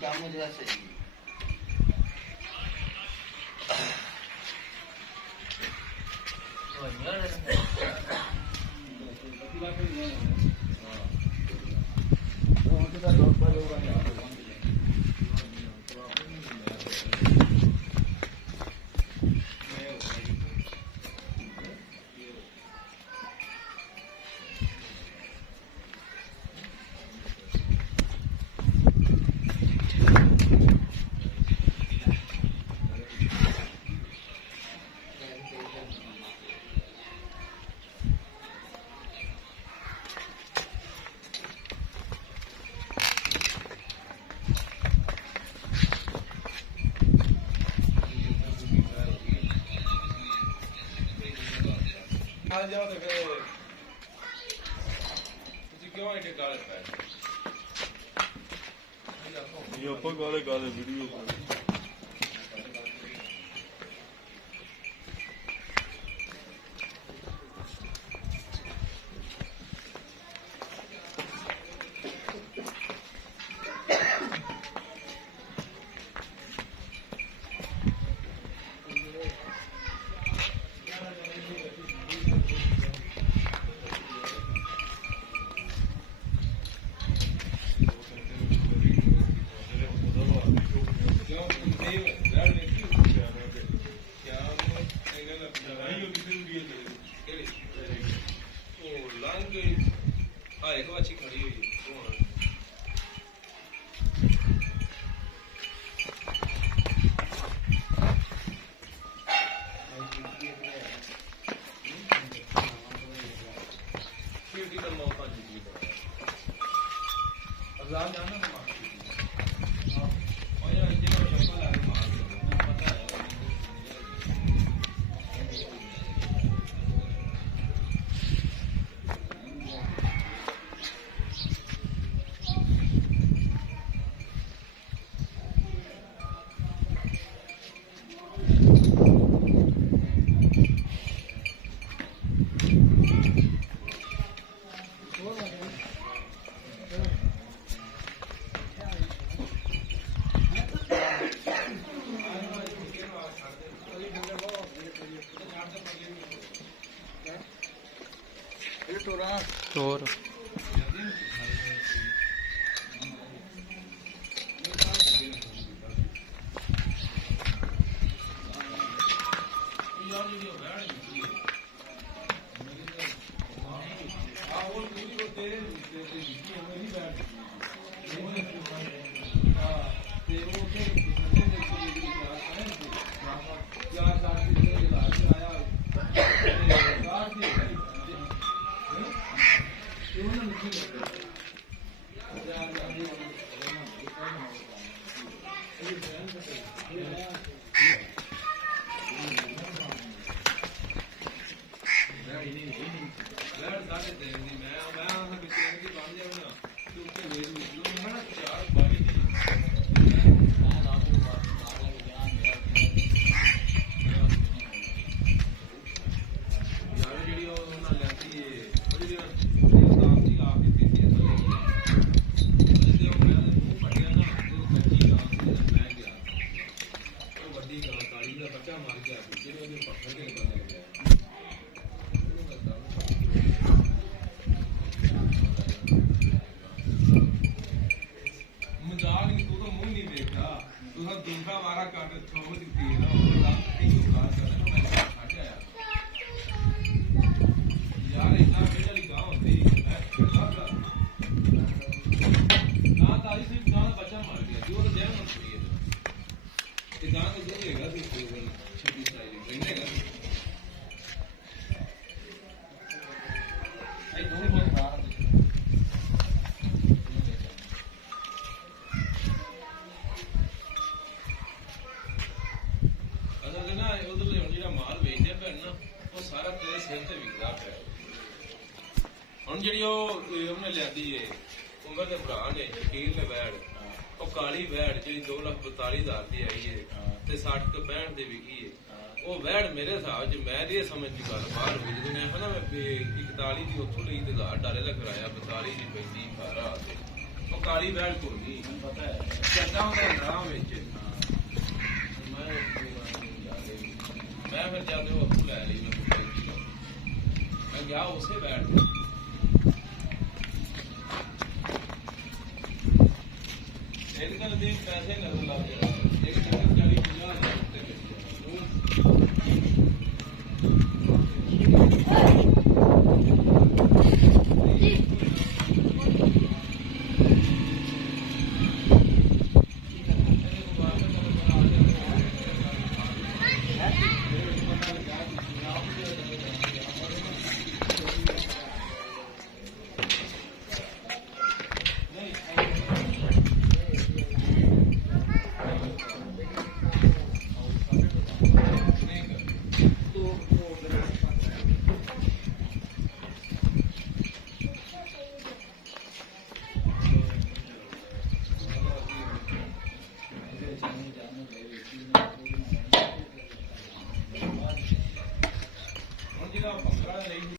काम जैसे ਜਾਓ ਤੇ ਫਿਰ ਤੁਸੀਂ ਕਿਉਂ ਇੱਥੇ ਗਾਲ ਪੈ ਇਹ ਆਪਾਂ ਗਾਲੇ ਵੀਡੀਓ ਇੱਕ ਵਾਰ ਖੜੀ ਹੋਈ ਹੋਰ ਹੁਣ ਜਿਹੜੀ ਉਹਨੇ ਲਿਆਂਦੀ ਏ ਉਮਰ ਦੇ ਭਰਾ ਨੇ ਸ਼ਕੀਲ ਨੇ ਵੈੜ ਉਹ ਕਾਲੀ ਵੈੜ ਜਿਹੜੀ 2,42,000 ਦੀ ਆਈ ਏ ਤੇ 60 ਤੋਂ 65 ਦੀ ਵਿਕੀ ਏ ਉਹ ਵੈੜ ਮੇਰੇ ਹਿਸਾਬ 'ਚ ਮੈਂ ਦੀ ਸਮਝ ਦੀ ਗੱਲ ਬਾਹਰ ਹੋਈ ਜਦੋਂ ਮੈਂ ਕਹਿੰਦਾ ਮੈਂ 41 ਦੀ ਉੱਥੋਂ ਲਈ ਤੇ $1,000 ਦਾ ਕਰਾਇਆ 42 ਦੀ ਪੈਂਦੀ 18 ਉਹ ਕਾਲੀ ਵੈੜ ਕੋਲ ਨਹੀਂ ਪਤਾ ਹੈ। ਚੱਲਦਾ ਹੁੰਦਾ ਰਾਹ ਵਿੱਚ ਮੈਂ ਫਿਰ ਜਾਂਦੇ ਉਹ ਲੈ ਲਈ ਮੈਂ ਗਿਆ ਉਸੇ ਬੈਠ ਤੇ ਇਹ ਗੱਲ ਦੇ ਪੈਸੇ ਨਜ਼ਰ ਲੱਗ ਗਿਆ ਇੱਕ 40-50 ਤੇ